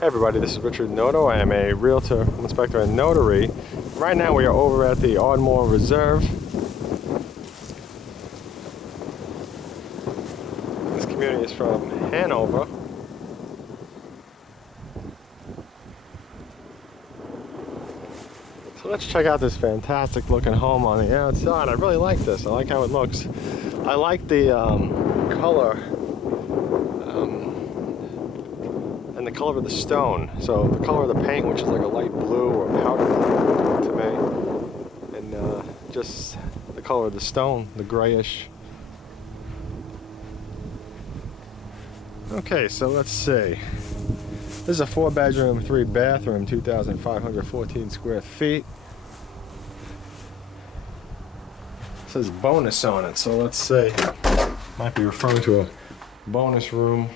Hey everybody, this is Richard Noto. I am a realtor, home inspector, and notary. Right now we are over at the Ardmore Reserve. This community is from Hanover. So let's check out this fantastic looking home on the outside. I really like this. I like how it looks. I like the color and the color of the stone. So the color of the paint, which is like a light blue or powder blue to me, and just the color of the stone, the grayish. Okay, so let's see. This is a 4-bedroom, 3-bathroom, 2,514 square feet. It says bonus on it, so let's see. Might be referring to a bonus room.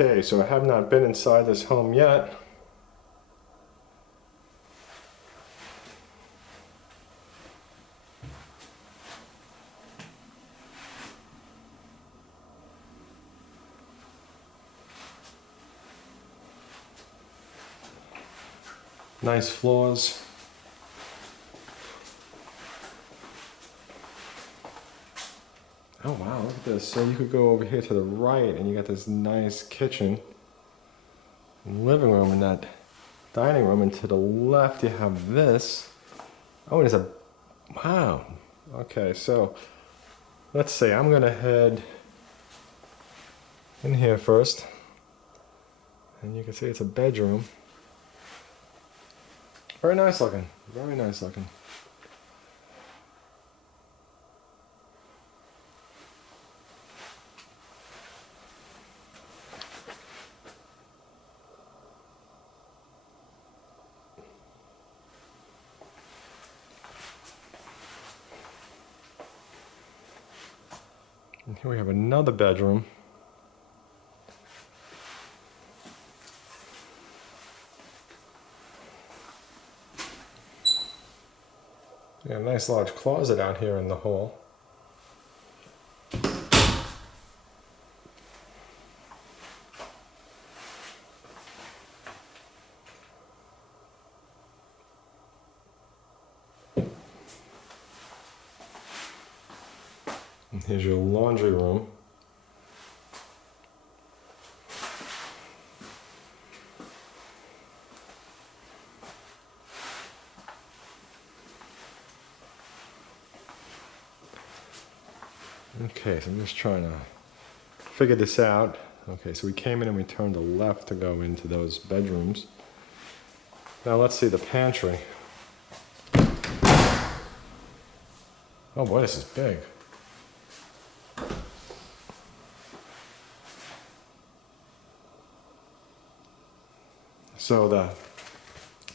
Okay, so I have not been inside this home yet. Nice floors. Oh wow, look at this. So you could go over here to the right and you got this nice kitchen and living room and that dining room, and to the left you have this. Oh, and there's a, wow. Okay, so let's see, I'm gonna head in here first. And you can see it's a bedroom. Very nice looking, very nice looking. And here we have another bedroom. Yeah, a nice large closet out here in the hall. And here's your laundry room. Okay, so I'm just trying to figure this out. Okay, so we came in and we turned to left to go into those bedrooms. Now let's see the pantry. Oh boy, this is big. So the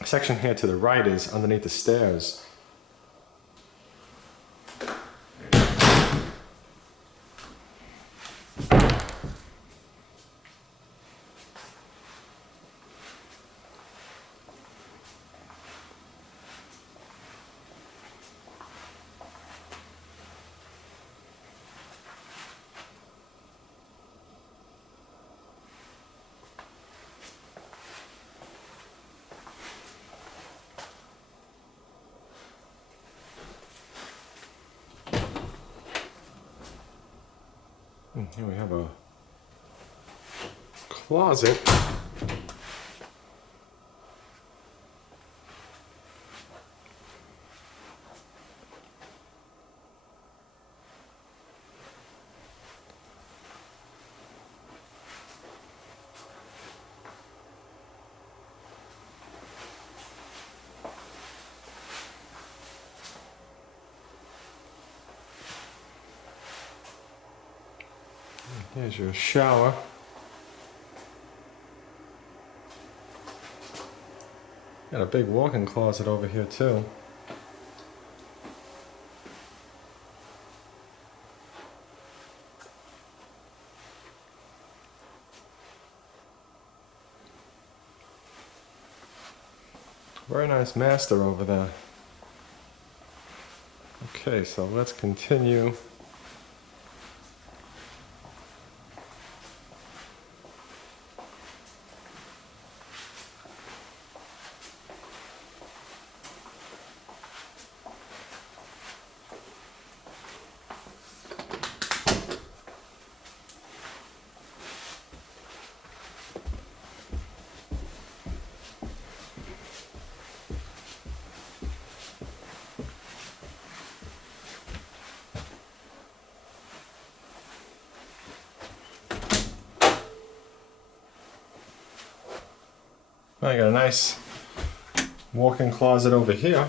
section here to the right is underneath the stairs. And here we have a closet. Here's your shower. Got a big walk-in closet over here too. Very nice master over there. Okay, so let's continue I got a nice walk-in closet over here.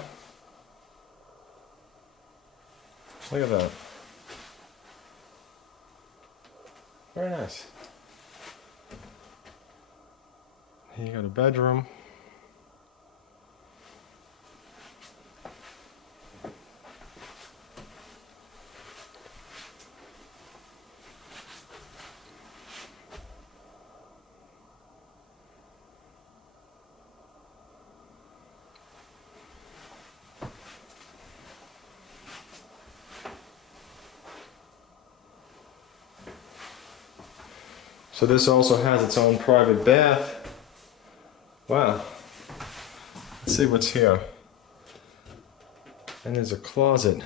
Look at that. Very nice. Here you got a bedroom. So this also has its own private bath. Wow. Let's see what's here. And there's a closet.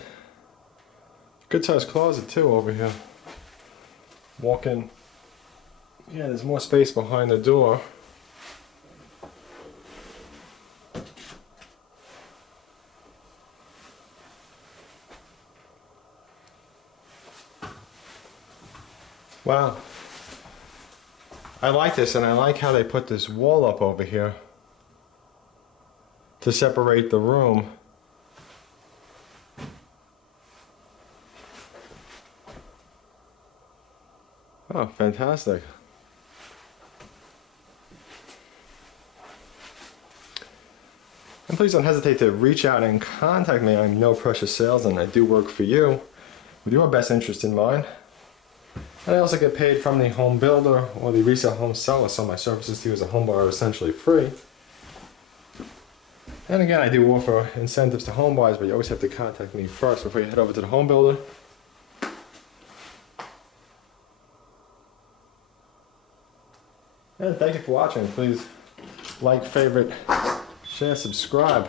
Good sized closet too over here. Walk in. Yeah, there's more space behind the door. Wow. I like this, and I like how they put this wall up over here to separate the room. Oh, fantastic. And please don't hesitate to reach out and contact me. I'm No Pressure Sales, and I do work for you with your best interest in mind. And I also get paid from the home builder or the resale home seller, so my services to you as a home buyer are essentially free. And again, I do offer incentives to home buyers, but you always have to contact me first before you head over to the home builder. And thank you for watching. Please like, favorite, share, subscribe.